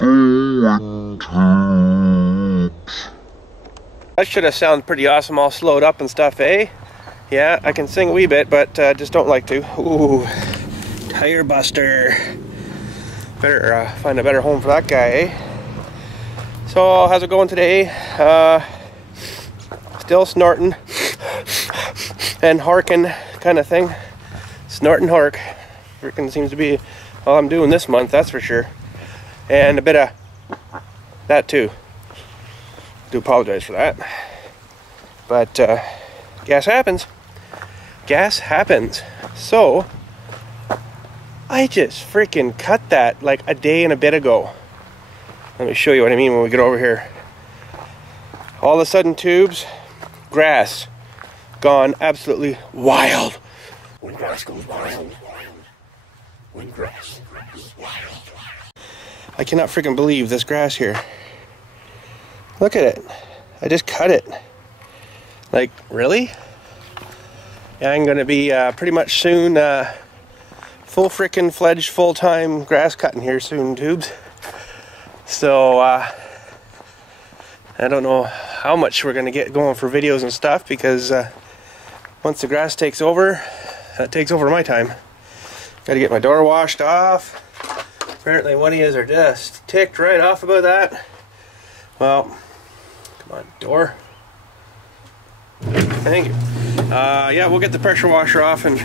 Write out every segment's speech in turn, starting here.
That should have sounded pretty awesome, all slowed up and stuff, eh? Yeah, I can sing a wee bit, but just don't like to. Ooh, tire buster. Better find a better home for that guy, eh? So, how's it going today? Still snorting and harking kind of thing. Snort and hark. Freaking seems to be all I'm doing this month, that's for sure. And a bit of that too. Do apologize for that. But gas happens. Gas happens. So I just freaking cut that like a day and a bit ago. Let me show you what I mean when we get over here. All of a sudden, tubes, grass, gone absolutely wild. When grass goes wild, when grass goes wild. I cannot freaking believe this grass here. Look at it. I just cut it. Like, really? Yeah, I'm gonna be pretty much soon full freaking fledged full-time grass cutting here soon, tubes. So I don't know how much we're gonna get going for videos and stuff, because once the grass takes over, that takes over my time. Gotta get my door washed off. Apparently one of yous are just ticked right off about that. Well, come on, door. Thank you. Yeah, we'll get the pressure washer off and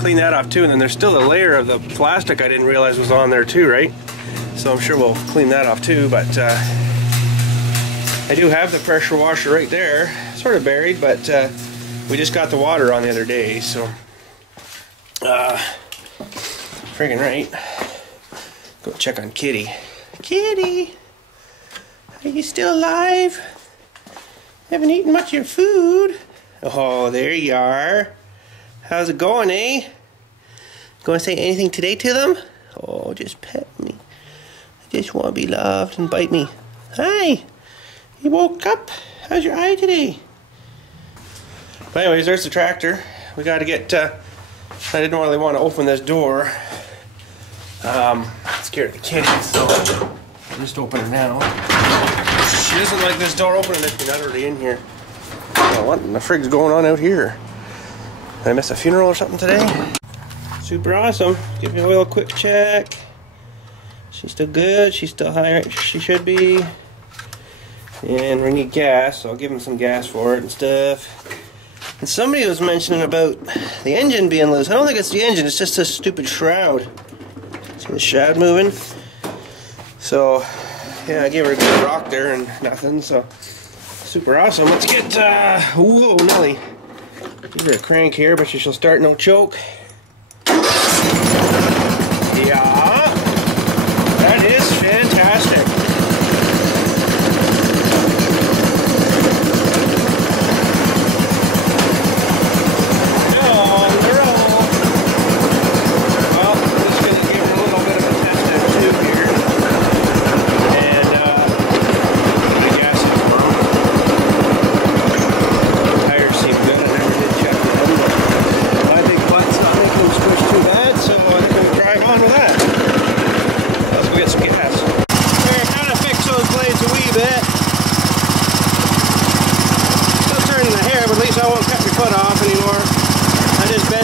clean that off too. And then there's still a layer of the plastic I didn't realize was on there too, right? So I'm sure we'll clean that off too. But I do have the pressure washer right there, sort of buried, but we just got the water on the other day, so friggin' right. Go check on Kitty. Kitty, are you still alive? Haven't eaten much of your food. Oh, there you are. How's it going, eh? Going to say anything today to them? Oh, just pet me. I just want to be loved and bite me. Hi. You woke up? How's your eye today? But anyways, there's the tractor. We got to get... I didn't really want to open this door. Scared of the kitty, so I'll just open it now. She doesn't like this door opening if you're not already in here. Oh, what in the frig's going on out here? Did I miss a funeral or something today? Super awesome. Give me a little quick check. She's still good. She's still high right she should be. And we need gas, so I'll give him some gas for it and stuff. And somebody was mentioning about the engine being loose. I don't think it's the engine, it's just a stupid shroud. See the shroud moving? So, yeah, I gave her a good rock there and nothing, so super awesome. Let's get, whoa, Nelly. Give her a crank here, but she'll start no choke. Yeah, that is fantastic.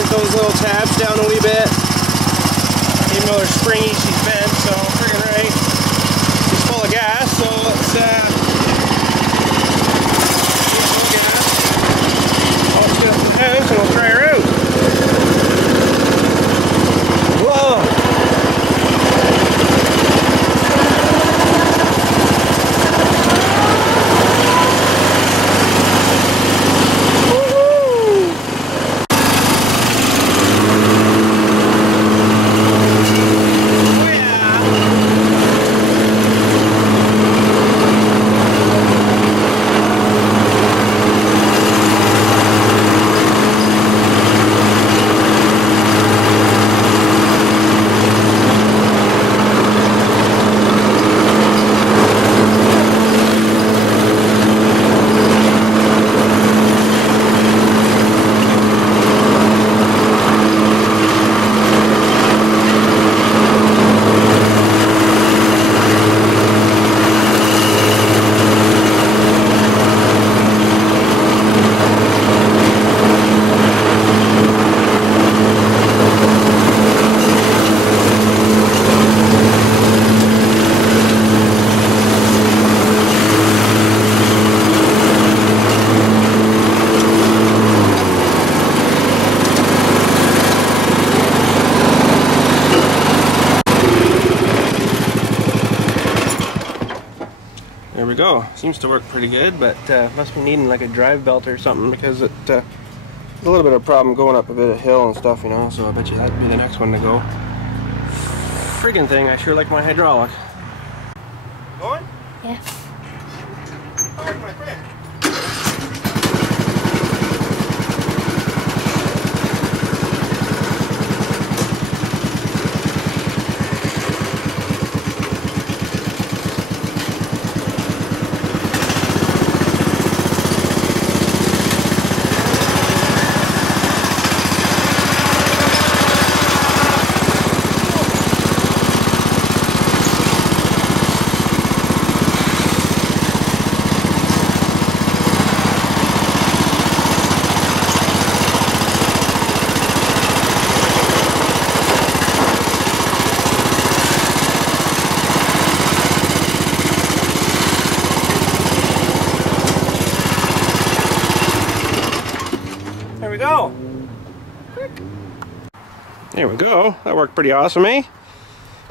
Those little tabs down a wee bit. Even though they're springy, she's bent, so friggin' right. She's full of gas, so let's get some gas. I'll get up the house and we'll try her out. Whoa! go. Seems to work pretty good, but must be needing like a drive belt or something because it a little bit of a problem going up a bit of hill and stuff, you know, so I bet you that'd be the next one to go. Friggin' thing, I sure like my hydraulic. Going? Yeah. Oh, my friend. There we go. Quick. There we go. That worked pretty awesome, eh?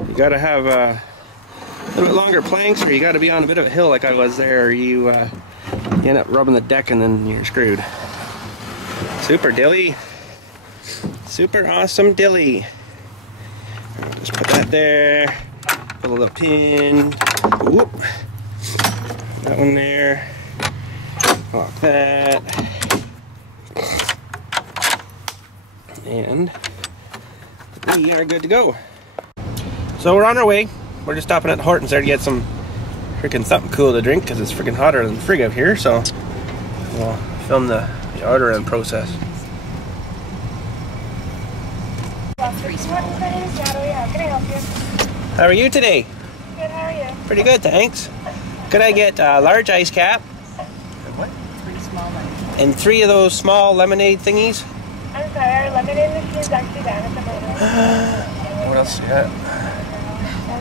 You gotta have a little bit longer planks, or you gotta be on a bit of a hill like I was there, or you end up rubbing the deck and then you're screwed. Super dilly. Super awesome dilly. Just put that there. Put a little pin. Whoop. That one there. Lock that. And we are good to go. So we're on our way. We're just stopping at Hortons there to get some freaking something cool to drink because it's freaking hotter than frig out here. So we'll film the order and process. My name is Natalie. How can I help you? How are you today? Good, how are you? Pretty good, thanks. Could I get a large ice cap? What? 3 small ones. And 3 of those small lemonade thingies? I'm sorry, our lemonade machine is actually down at the moment. What else you got?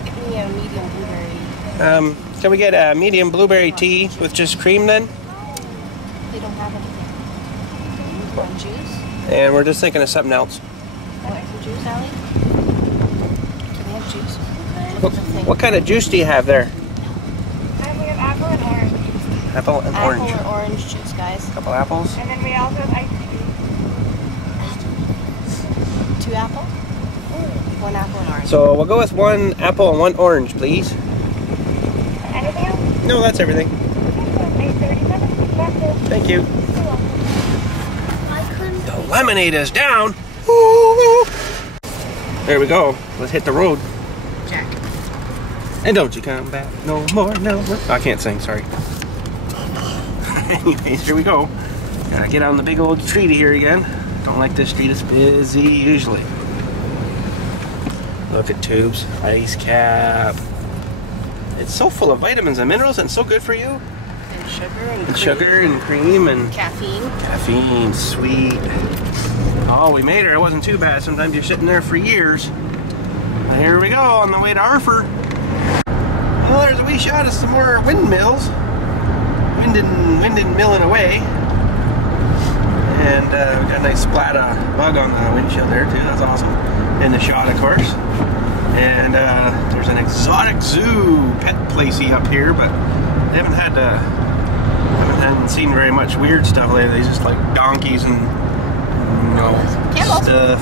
Give me a medium blueberry. Can we get a medium blueberry tea with just cream then? They don't have anything. Want juice? And we're just thinking of something else. Want some juice, Allie? Can we have juice? What kind of juice do you have there? We have apple and orange. Apple and orange. Apple or orange juice, guys. A couple apples. And then we also have iced tea. 2 apple? 1 apple and orange. So we'll go with 1 apple and 1 orange, please. Anything else? No, that's everything. 8:37. That's it. Thank you. I couldn't. The lemonade is down. Woo! There we go. Let's hit the road. Jack. And don't you come back no more, no more. I can't sing, sorry. Anyways, here we go. Gotta get on the big old street here again. Don't like this street, it's busy usually. Look at tubes, ice cap. It's so full of vitamins and minerals and so good for you. And sugar and cream. Sugar and cream and Caffeine. caffeine, sweet. Oh, we made her. It wasn't too bad. Sometimes you're sitting there for years. But here we go on the way to Arford. Well, there's a wee shot of some more windmills. Winding milling away. And we got a nice splat of bug on the windshield there too. That's awesome. In the shot, of course. And there's an exotic zoo pet placey up here, but they haven't seen very much weird stuff lately. Just like donkeys and Camels. stuff.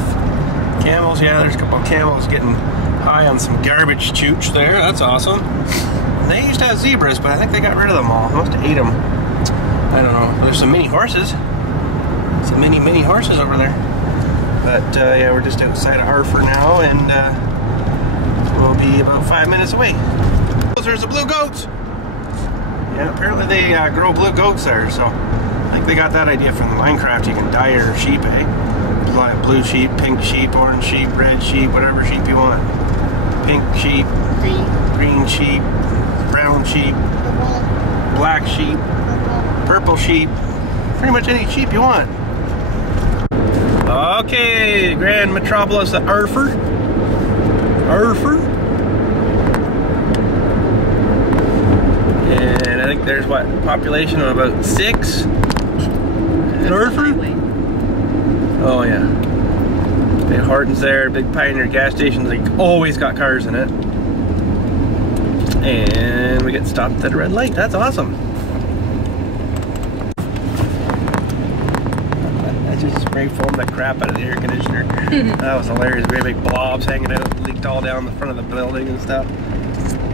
Camels, yeah. There's a couple of camels getting high on some garbage chooch there. That's awesome. They used to have zebras, but I think they got rid of them all. Must have ate them. I don't know. There's some mini horses. Some mini horses over there. But yeah, we're just outside of Arford now, and we'll be about 5 minutes away. There's the blue goats. Yeah, apparently they grow blue goats there, so I think they got that idea from the Minecraft. You can dye your sheep, eh? Like blue sheep, pink sheep, orange sheep, red sheep, whatever sheep you want. Pink sheep, green sheep, brown sheep, black sheep, purple sheep, pretty much any sheep you want. Okay, grand metropolis of Arford. And I think there's what, population of about 6 in Arford? Oh yeah. Big Hortons there, big Pioneer gas stations, like always got cars in it. And we get stopped at a red light. That's awesome. I just spray foamed the crap out of the air conditioner. That was hilarious. Great big blobs hanging out, leaked all down the front of the building and stuff.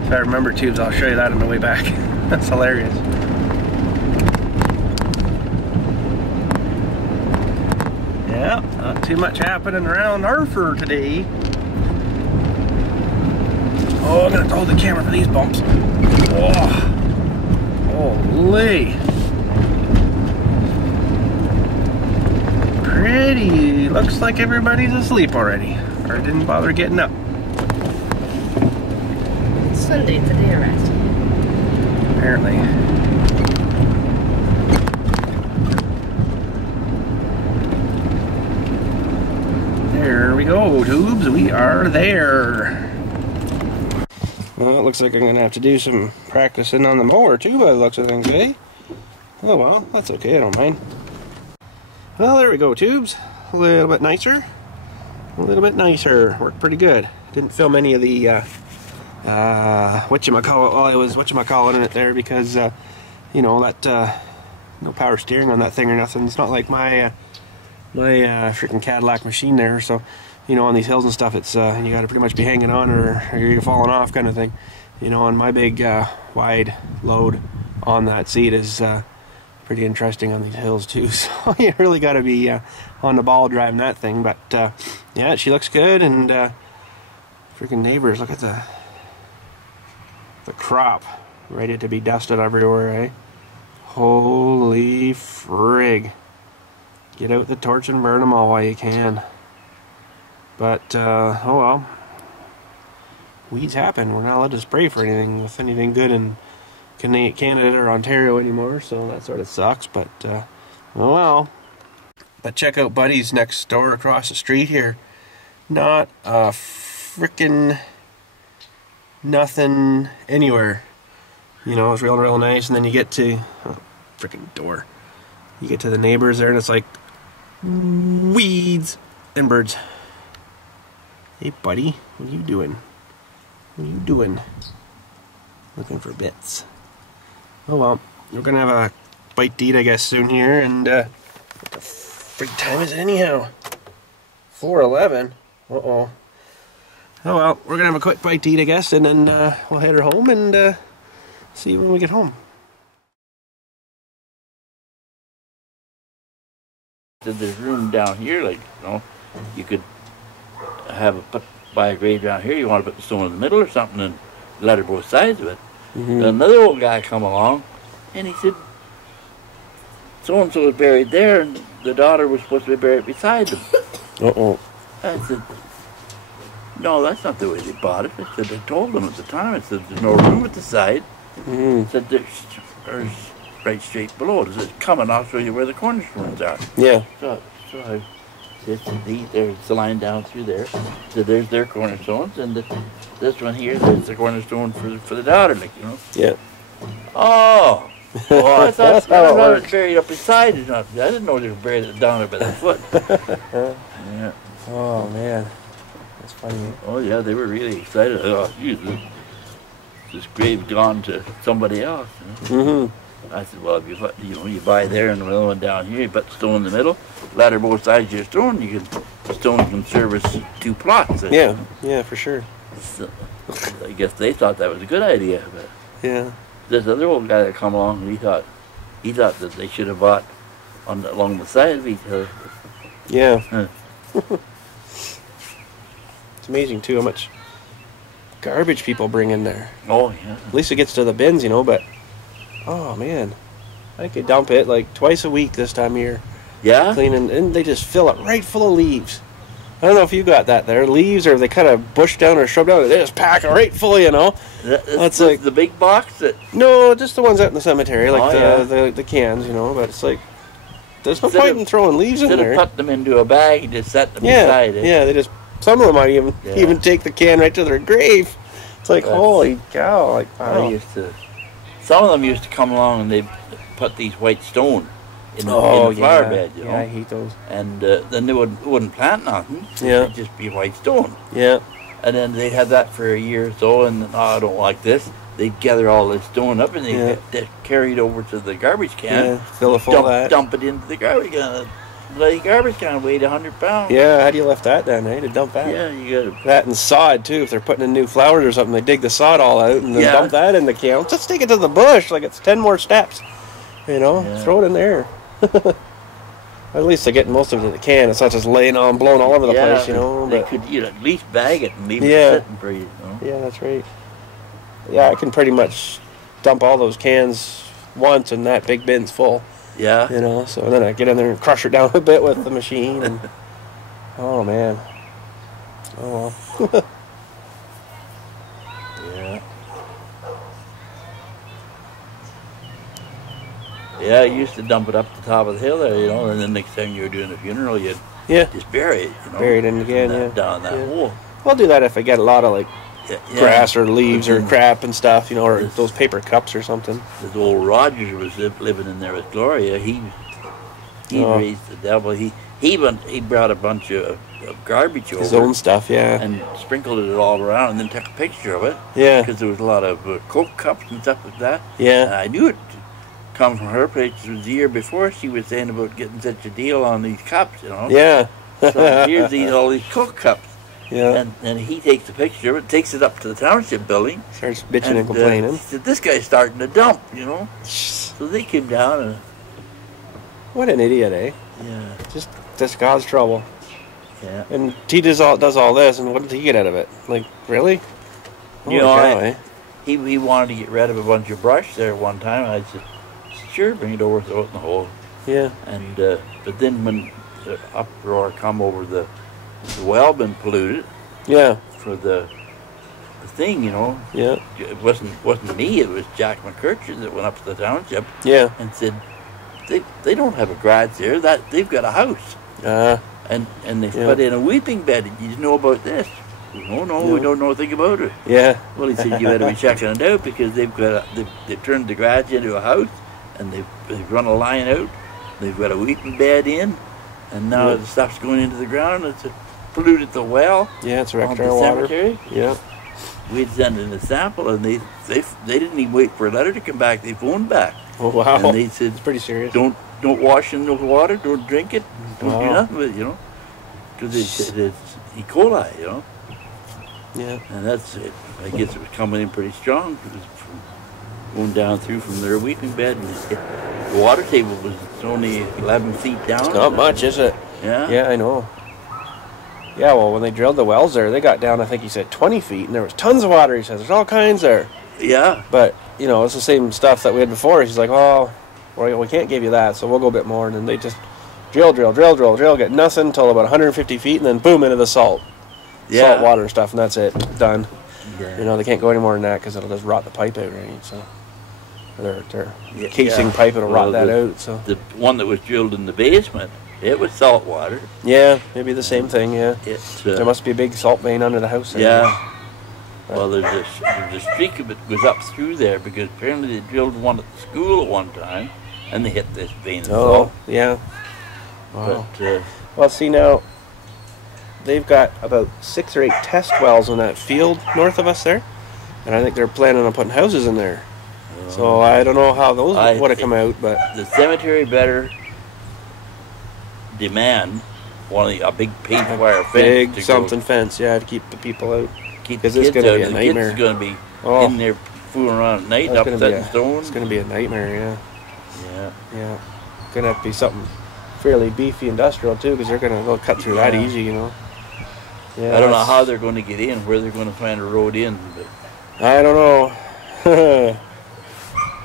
If I remember, Tubes, I'll show you that on the way back. That's hilarious. Yeah, not too much happening around Arthur today. Oh, I'm gonna have to hold the camera for these bumps. Oh, holy. Pretty. Looks like everybody's asleep already, or didn't bother getting up. It's Sunday, it's a day of rest. Apparently. There we go, Tubes. We are there. Well, it looks like I'm going to have to do some practicing on the mower too by the looks of things, eh? Oh well, that's okay, I don't mind. Well, there we go, Tubes. A little bit nicer. A little bit nicer. Worked pretty good. Didn't film any of the, whatchamacallit, well, I was whatchamacallit it there because, you know, that, no power steering on that thing or nothing. It's not like my freaking Cadillac machine there, so you know, on these hills and stuff, it's you got to pretty much be hanging on or you're falling off kind of thing. You know, and my big wide load on that seat is pretty interesting on these hills too. So you really got to be on the ball driving that thing. But yeah, she looks good, and freaking neighbors, look at the crop ready to be dusted everywhere, eh? Holy frig. Get out the torch and burn them all while you can. But, oh well. Weeds happen. We're not allowed to spray for anything with anything good in Canada or Ontario anymore, so that sort of sucks, but, oh well. But check out Buddy's next door across the street here. Not a frickin' nothing anywhere. You know, it's real nice, and then you get to, oh, frickin' door. You get to the neighbors there, and it's like, weeds and birds. Hey buddy, what are you doing? What are you doing? Looking for bits. Oh well, we're gonna have a bite to eat, I guess, soon here, and what the freak time is it anyhow? 4:11. Uh-oh. Oh well, we're gonna have a quick bite to eat, I guess, and then we'll head her home and see you when we get home. There's room down here, like, you know, you could have a by a grave down here. You want to put the stone in the middle or something and ladder both sides of it. Another old guy come along, and he said, so and so was buried there, and the daughter was supposed to be buried beside them. Uh-oh. I said, no, that's not the way they bought it. I said, I told them at the time. I said, there's no room at the side. I said, there's right straight below. It says, come and I'll show you where the cornerstones are. Yeah. So I said, there's the line down through there. So there's their cornerstones, and this one here, there's the cornerstone for the daughter, like, you know. Yeah. Oh. Well, I thought it was buried up beside it. I didn't know they were buried down there by the foot. Yeah. Oh man, that's funny. Oh yeah, they were really excited. Oh, geez, this grave gone to somebody else. You know? I said, well, if you buy there and the other one down here, you put the stone in the middle, ladder both sides of your stone, the stone can service 2 plots. Yeah, yeah, for sure. So, I guess they thought that was a good idea. But yeah. This other old guy that come along, he thought that they should have bought along the side of each other. Yeah. It's amazing too how much garbage people bring in there. Oh yeah. At least it gets to the bins, you know, but oh man, I could dump it like twice a week this time of year. Yeah. Cleaning, and they just fill it right full of leaves. I don't know if you got that there. Leaves, or they kind of bush down or shrub down, they just pack it right full, you know. That's like the big box? No, just the ones out in the cemetery, like the cans, you know. But it's like, there's no point in throwing leaves in there. Instead of put them into a bag, you just set them beside it. Yeah, they just, some of them might even take the can right to their grave. It's like, holy cow. Like, wow. Some of them used to come along and they put these white stone in the flower bed, you know. Yeah, I hate those. And then they wouldn't plant nothing. Yeah. It'd just be white stone. Yeah. And then they had that for a year or so, and I don't like this. they'd gather all this stone up and they'd carry it over to the garbage can. Fill it full of that. Dump it into the garbage can. The bloody garbage can weighed 100 pounds. Yeah, how do you lift that then, eh? To dump that? Yeah, you got that and sod too. If they're putting in new flowers or something, they dig the sod all out and then dump that in the can. Just take it to the bush, like it's 10 more steps. You know, throw it in there. At least they're getting most of it in the can. It's not just laying on, blowing all over the place, you know. They could at least bag it and leave it sitting for you, you know? Yeah, that's right. Yeah, I can pretty much dump all those cans once and that big bin's full. Yeah. You know, so then I get in there and crush it down a bit with the machine. And, oh, man. Oh, well. Yeah. Yeah, I used to dump it up the top of the hill there, you know, and then next time you were doing a funeral, you'd just bury it, you know. Bury it in again, down that hole. I'll do that if I get a lot of, like, grass or leaves or crap and stuff, you know, or those paper cups or something. This old Rogers was living in there with Gloria. He raised the devil. He brought a bunch of garbage over. His own stuff, and sprinkled it all around, and then took a picture of it. Yeah. Because there was a lot of Coke cups and stuff like that. Yeah. And I knew it come from her place. It was the year before she was saying about getting such a deal on these cups, you know. Yeah. So here's all these Coke cups. Yeah. And he takes the picture of it, takes it up to the township building. Starts bitching and complaining. He said, this guy's starting to dump, you know. So they came down and... What an idiot, eh? Yeah. Just God's trouble. Yeah. And he does all this, and what did he get out of it? Like, really? You know, he wanted to get rid of a bunch of brush there one time. I said, sure, bring it over, throw it in the hole. Yeah. And but then when the uproar come over the well been polluted. Yeah. For the thing, you know. Yeah. It wasn't me. It was Jack McCurchin that went up to the township. Yeah. And said, they don't have a garage there. They've got a house. And they put in a weeping bed. Did you know about this? Oh no, we don't know a thing about it. Yeah. Well, he said you better be checking it out because they've turned the garage into a house, and they've run a line out. They've got a weeping bed in, and now the stuff's going into the ground. It's polluted the well. Yeah, it's wrecked our water. Cemetery. Yeah. We'd send in a sample, and they didn't even wait for a letter to come back. They phoned back. Oh wow! And they said, it's pretty serious. Don't wash in the water. Don't drink it. Don't do nothing with it. You know, because it's E. coli. You know. Yeah. And that's it. I guess it was coming in pretty strong. It was going down through from their weeping bed, and the water table was only 11 feet down. It's not much, is it? Yeah. Yeah, I know. Yeah, well, when they drilled the wells there, they got down, I think he said 20 feet, and there was tons of water. He says, there's all kinds there. Yeah. But, you know, it's the same stuff that we had before. He's like, oh, well, we can't give you that, so we'll go a bit more. And then they just drill, get nothing until about 150 feet, and then boom, into the salt. Yeah. Salt water and stuff, and that's it. Done. Yeah. You know, they can't go any more than that because it'll just rot the pipe out, right? So their casing pipe, it'll rot that out. So the one that was drilled in the basement, it was salt water. Yeah, maybe the same thing. Yeah, there must be a big salt vein under the house. Yeah. Well, there's a streak of it goes up through there because apparently they drilled one at the school at one time, and they hit this vein of salt. Yeah. Wow. But, well, see now, they've got about 6 or 8 test wells on that field north of us there, and I think they're planning on putting houses in there. So I don't know how those would have come out, but the cemetery better demand a big paved wire fence. Big something fence, yeah, to keep the people out. Keep the kids it's going to be a the nightmare. Kids going to be in there fooling around at night, upsetting stones. It's going to be a nightmare, yeah. Yeah. Yeah. Going to have to be something fairly beefy industrial too, because they'll cut through that easy, you know. Yeah. I don't know how they're going to get in, where they're going to find a road in, but I don't know.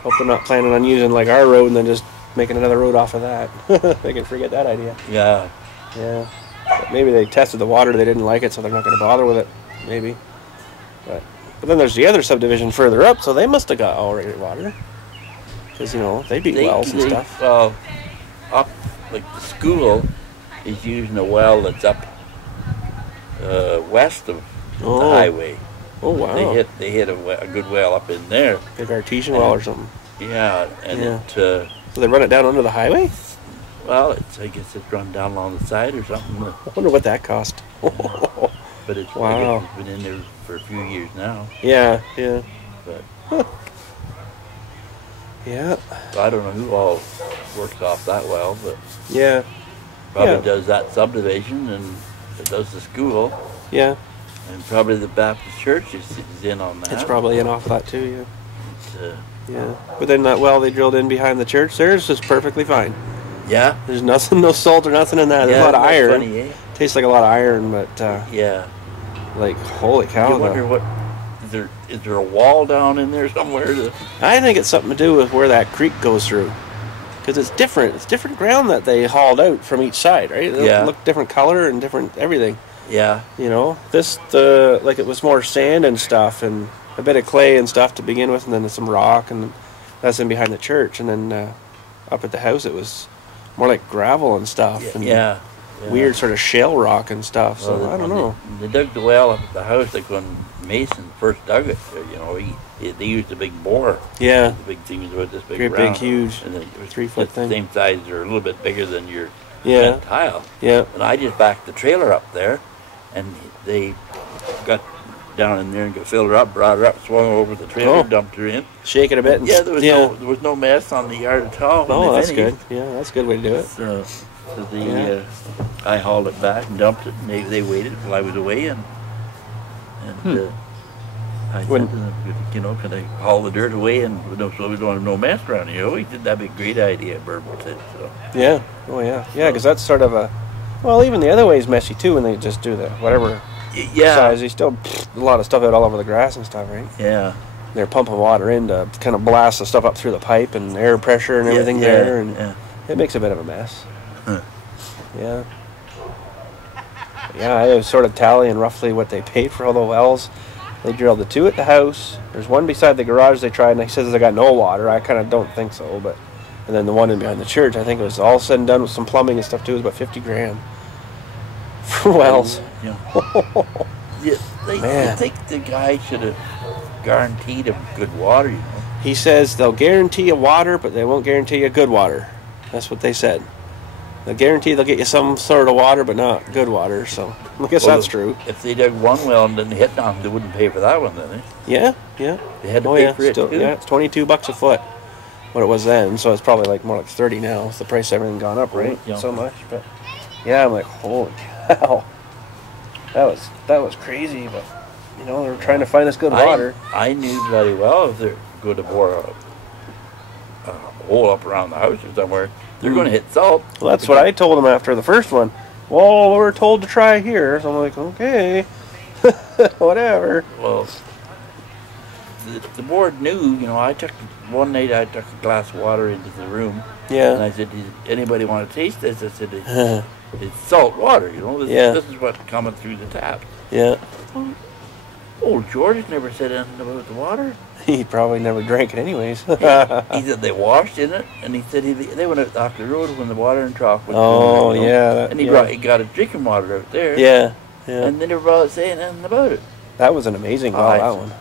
Hope they're not planning on using like our road and then just making another road off of that. They can forget that idea. Yeah. Yeah. But maybe they tested the water, they didn't like it, so they're not going to bother with it. Maybe. But then there's the other subdivision further up, so they must have got all-rated water. Because, you know, they beat wells and stuff. Well, up, like the school is using a well that's up west of the highway. Oh, wow. They hit a good well up in there. Big artesian well or something. Yeah, and so they run it down under the highway? Well, I guess it's run down along the side or something. I wonder what that cost. But it's been in there for a few years now. Yeah, yeah. But Yeah. I don't know who all works off that well, but Yeah. probably Yeah. does that subdivision and it does the school. Yeah. And probably the Baptist church is in on that. It's probably in off that too, It's, yeah. But then that well they drilled in behind the church, theirs is perfectly fine. yeah. There's nothing, no salt or nothing in that. There's a lot of that's iron. funny, eh? Tastes like a lot of iron, but Yeah. like holy cow. You wonder what is there a wall down in there somewhere? I think it's something to do with where that creek goes through. Because it's different. It's different ground that they hauled out from each side, right? They Yeah. look different color and different everything. Yeah. You know, like it was more sand and stuff and a bit of clay and stuff to begin with, and then some rock, and that's in behind the church. And then up at the house, it was more like gravel and stuff. And Yeah. weird sort of shale rock and stuff. So Well, I don't know. They dug the well up at the house like when Mason first dug it. You know, they used a big bore. Yeah. The big thing was about this big Great round. big, huge, And then it was 3 foot just the thing. same size or a little bit bigger than your Yeah. tile. Yeah. And I just backed the trailer up there, and they got down in there and got filled her up, brought her up, swung over the trailer, Oh. dumped her in. Shake it a bit. And Yeah, there was no mess on the yard at all. when Oh, they that's finished. good. Yeah, that's a good way to do it. So Yeah. I hauled it back and dumped it, and they waited until I was away, and I said When- to them, you know, can I haul the dirt away and so we don't have no mess around here? Oh, he said that'd be a great idea, Burble said. So Yeah. Oh, yeah. Yeah, because that's sort of a... Well, even the other way is messy, too, when they just do the whatever yeah, size. They still a lot of stuff out all over the grass and stuff, right? yeah, They're pumping water in to kind of blast the stuff up through the pipe and air pressure and everything yeah, there, and yeah. it makes a bit of a mess. Huh. Yeah. Yeah, I was sort of tallying roughly what they paid for all the wells. They drilled the 2 at the house. There's one beside the garage they tried, and he says they got no water. I kind of don't think so, but... And then the one in behind the church, I think it was all said and done with some plumbing and stuff, too. It was about 50 grand for wells. Yeah. They Man. think the guy should have guaranteed him good water, you know. He says they'll guarantee you water, but they won't guarantee you good water. That's what they said. They'll guarantee they'll get you some sort of water, but not good water. So I guess that's true. If they dug one well and didn't hit none, they wouldn't pay for that one, then. Eh? Yeah, yeah. They had to Oh pay yeah, for it still, too. yeah. It's $22 a foot. What it was then, so it's probably like more like 30 now. With the price of everything gone up, right? Yeah. So much, but yeah, I'm like, holy cow, that was crazy. But you know, they were trying to find us good water. I knew bloody well if they're going to bore a hole up around the house or somewhere, they're going to hit salt. Well, that's what I told them after the first one. Well, we were told to try here, so I'm like, okay, whatever. Well, the board knew, you know, one night I took a glass of water into the room. Yeah. And I said, does anybody want to taste this? I said, it's salt water, you know. This is what's coming through the tap. Yeah. Old George never said anything about the water. He probably never drank it anyways. He said they washed in it, and he said they went out off the road when the watering trough was going, you know, yeah. and he got a drinking water out there. Yeah. Yeah. And they never bothered saying anything about it. That was an amazing well, that one.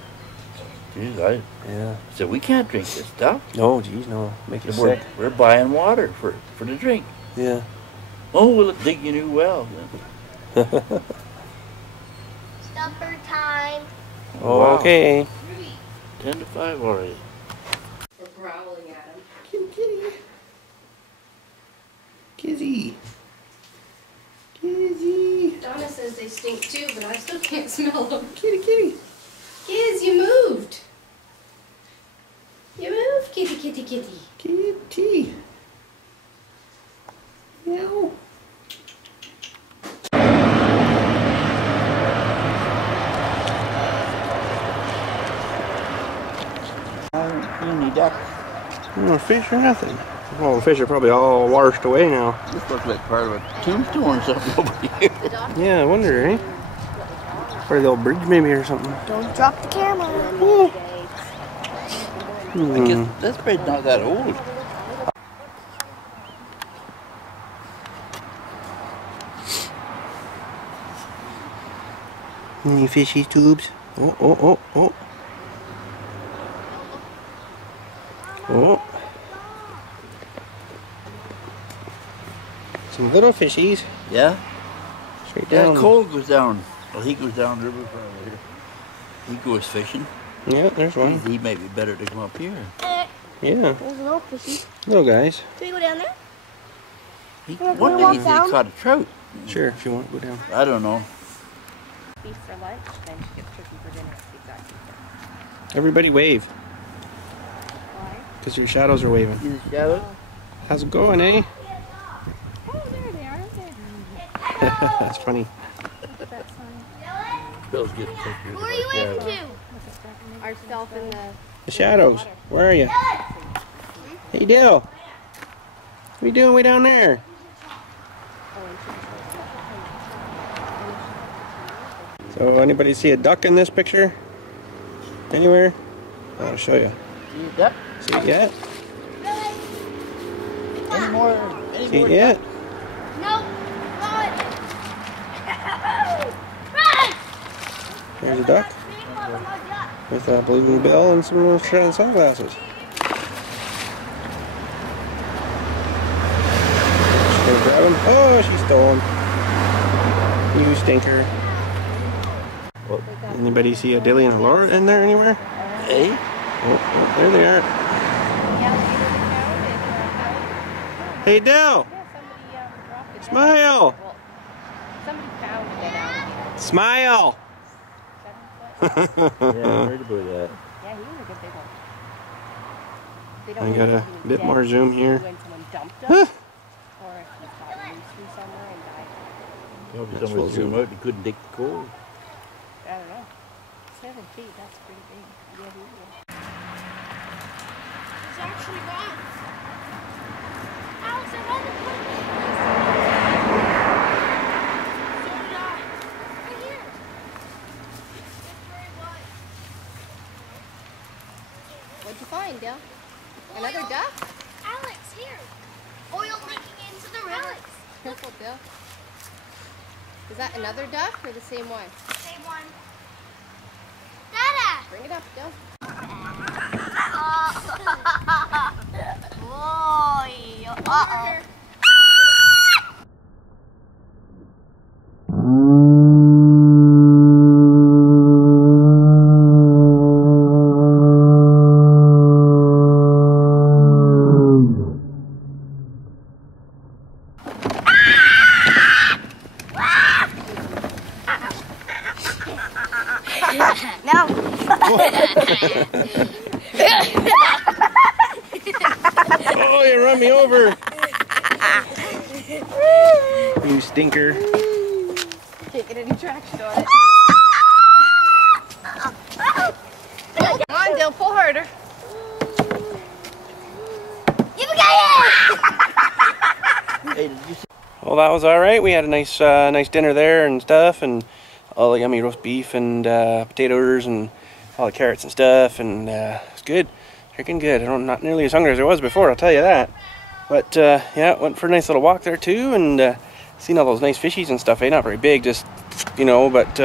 Jeez, Yeah. said, we can't drink this stuff. No, geez, no. Make you We're, sick. we're buying water for the drink. Yeah. Oh, well, let's dig you new well then. Supper time. Wow. Okay. 10 to 5 already. We're growling at him. Kitty. Kizzy. Kizzy. Donna says they stink too, but I still can't smell them. Kitty. Kids, you moved. You moved, kitty, kitty, kitty. Kitty. Meow. Any duck. No fish or nothing. Well, the fish are probably all washed away now. This looks like part of a tombstone or something over here. Yeah, I wonder, eh? Or a little bridge maybe or something. Don't drop the camera. I guess this bridge's not that old. Any fishy tubes? Oh. Some little fishies. Yeah? Straight Yeah, down. Cole goes down. Well, he goes down the river from over here. He goes fishing. Yeah, there's one. He may be better to come up here. Yeah. There's a little fishy. Little guys. Can we go down there? One day he caught a trout. Sure, if you want to go down. I don't know. Beef for lunch, then she gets turkey for dinner. Exactly. Everybody wave. Why? Because your shadows are waving. See the shadow? How's it going, eh? Oh, there they are. There. That's funny. Look at that sign. Bill's getting pictures. Who are you waving to? Ourself in The shadows. Where are you? Hey, Dill. What are you doing way down there? So, anybody see a duck in this picture? Anywhere? I'll show you. See it yet? See it yet? Any more? See it yet? No. Run. There's a duck with a blue bill and some sunglasses. She's gonna grab him. Oh, she stole him. You stinker. What? Anybody see a Dilly and a Laura in there anywhere? Hey? Oh, there they are. Hey, Dill! Smile! Somebody found it out here. Smile! 7 foot. Yeah, I heard about that. Yeah, he was a good big one. They don't I know got if a he was bit dead more zoom here. when someone dumped him, or if he got loose from somewhere and died. Maybe That's full somebody threw zoom. him out and couldn't take the cold. I don't know. 7 feet, that's pretty big. Yeah, he was. It's actually gone. Alex, I had the plate. So did I. Right here. That's where it was. What'd you find, Dale? Another duck? Alex, here. Oil leaking into the river. Careful, Bill. Is that another duck or the same one? Same one. Dada. Bring it up, Bill. Boy. Uh-oh. No. Oh, you run me over! You stinker. Can't get any traction on it. Come on, Dale, pull harder. Hey, did you see? Well, that was all right. We had a nice dinner there and stuff, and all the yummy roast beef and potatoes and all the carrots and stuff, and it's good. Freaking good. I'm not nearly as hungry as I was before, I'll tell you that. But yeah, went for a nice little walk there too, and seen all those nice fishies and stuff. Not very big, just but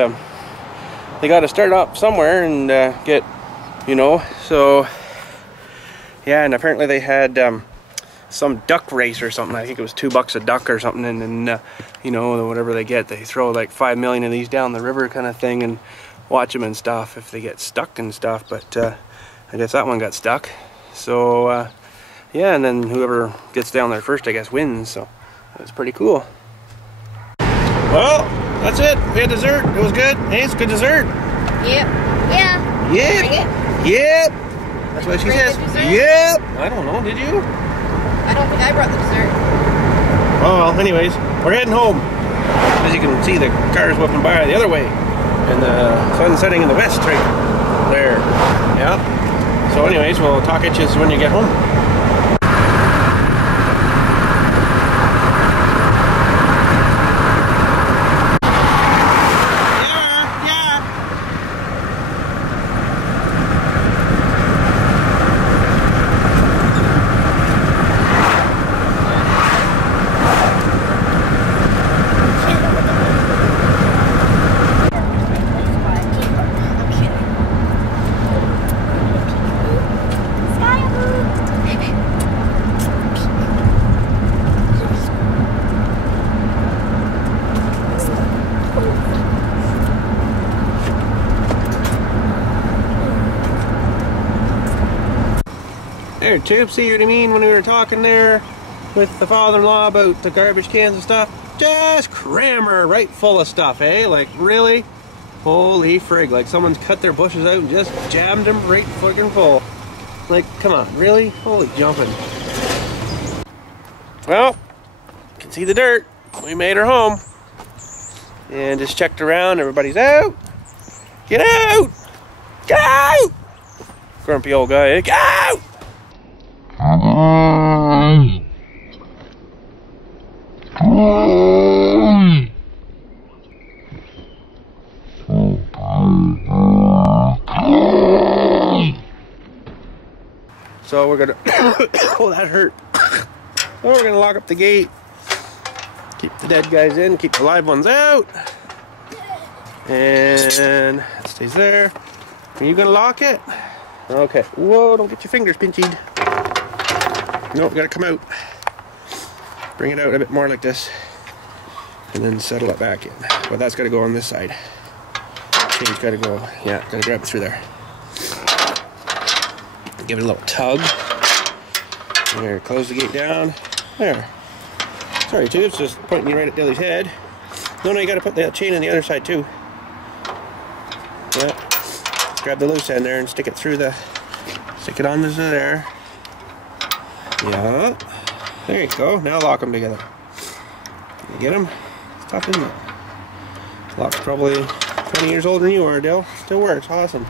they got to start up somewhere and get, So yeah, and apparently they had some duck race or something. I think it was $2 a duck or something, and then whatever they get, they throw like 5 million of these down the river kind of thing and watch them and stuff if they get stuck and stuff. But I guess that one got stuck. So yeah, and then whoever gets down there first, I guess, wins. So that's pretty cool. Well, that's it. We had dessert. It was good. Hey, it's good dessert. Yep. Yeah. Yep. Bring it. Yep. That's what she Bring says. the dessert? Yep. I don't know. Did you? I don't think I brought the dessert. Oh, well, anyways, we're heading home. As you can see, the car's whipping by the other way. And the sun's setting in the west right there. Yeah. So anyways, we'll talk at you when you get home. Sky blue. There, Tube, see what I mean when we were talking there with the father-in-law about the garbage cans and stuff? Just cram her right full of stuff, eh? Like, really? Holy frig, like someone's cut their bushes out and just jammed them right fucking full. Like, come on, really? Holy jumping. Well, you can see the dirt. We made her home. And just checked around, everybody's out. Get out! Get out! Grumpy old guy, eh? Get out! So we're gonna oh, that hurt. So we're gonna lock up the gate, keep the dead guys in, keep the live ones out, and it stays there. Are you gonna lock it? Okay. Whoa, don't get your fingers pinchied. Nope, gotta come out. Bring it out a bit more like this, and then settle it back in. But that's gotta go on this side. Chain's gotta go, yeah, gotta grab it through there. Give it a little tug. There, close the gate down. There. Sorry, Tubes, just pointing you right at Dilly's head. No, you gotta put the chain on the other side too. Yeah. Just grab the loose end there and stick it through the, stick it on there. Yeah. There you go. Now lock them together. Can you get them? It's tough, isn't it? Lock's probably 20 years older than you are, Dill. Still works. Awesome.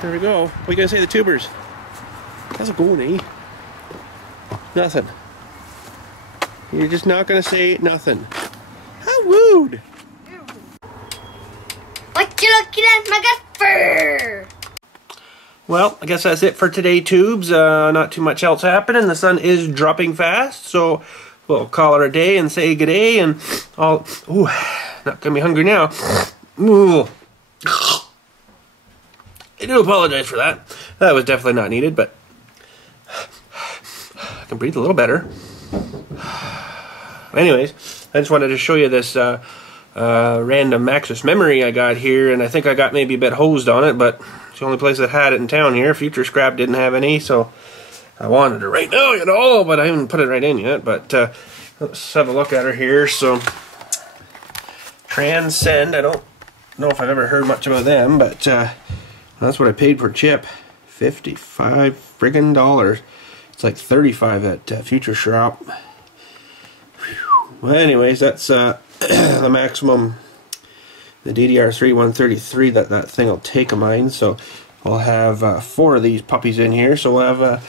There we go. What are you gonna say, the tubers? How's it going, eh? Nothing. You're just not gonna say nothing. How rude! What you looking at, my good fur? Well, I guess that's it for today, Tubes. Not too much else happening. The sun is dropping fast, so we'll call it a day and say good day and all. Ooh, not gonna be hungry now. Ooh. I do apologize for that. That was definitely not needed, but I can breathe a little better. Anyways, I just wanted to show you this random access memory I got here, and I think I got maybe a bit hosed on it, but it's the only place that had it in town here. Future Scrap didn't have any, so I wanted it right now, you know, but I haven't put it right in yet. But let's have a look at her here. So, Transcend, I don't know if I've ever heard much about them, but that's what I paid per chip. $55 friggin' dollars. It's like $35 at Future Shop. Well, anyways, that's the maximum, the DDR3 133 that thing will take of mine. So I'll have 4 of these puppies in here. So we'll have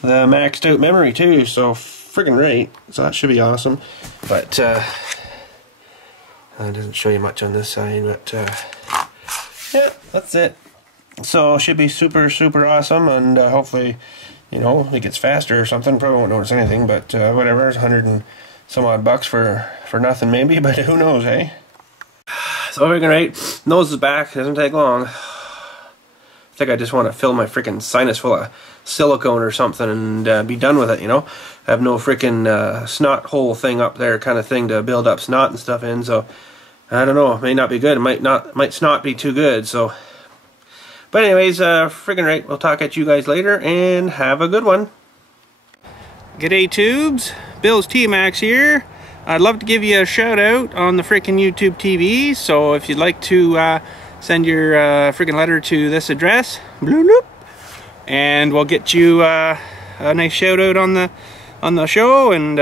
the maxed out memory too. So friggin' right. So that should be awesome. But it doesn't show you much on this side. But yeah, that's it. So it should be super, super awesome, and hopefully, you know, it gets faster or something. Probably won't notice anything, but whatever. It's 100 and some odd bucks for nothing maybe, but who knows, eh? So we're gonna right. Nose is back. It doesn't take long. I think I just want to fill my freaking sinus full of silicone or something and be done with it, you know? Have no freaking snot hole thing up there kind of thing to build up snot and stuff in, so I don't know. It may not be good. It might snot be too good, so. But anyways, friggin' right, we'll talk at you guys later, and have a good one. G'day, Tubes. BILLSTMAXX here. I'd love to give you a shout out on the freaking YouTube TV, so if you'd like to send your freaking letter to this address, bloop, bloop, and we'll get you a nice shout out on the show. And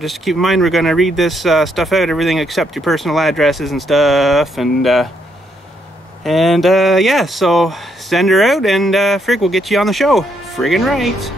just keep in mind, we're gonna read this stuff out, everything except your personal addresses and stuff, and yeah, so send her out, and frig, we'll get you on the show. Friggin' right.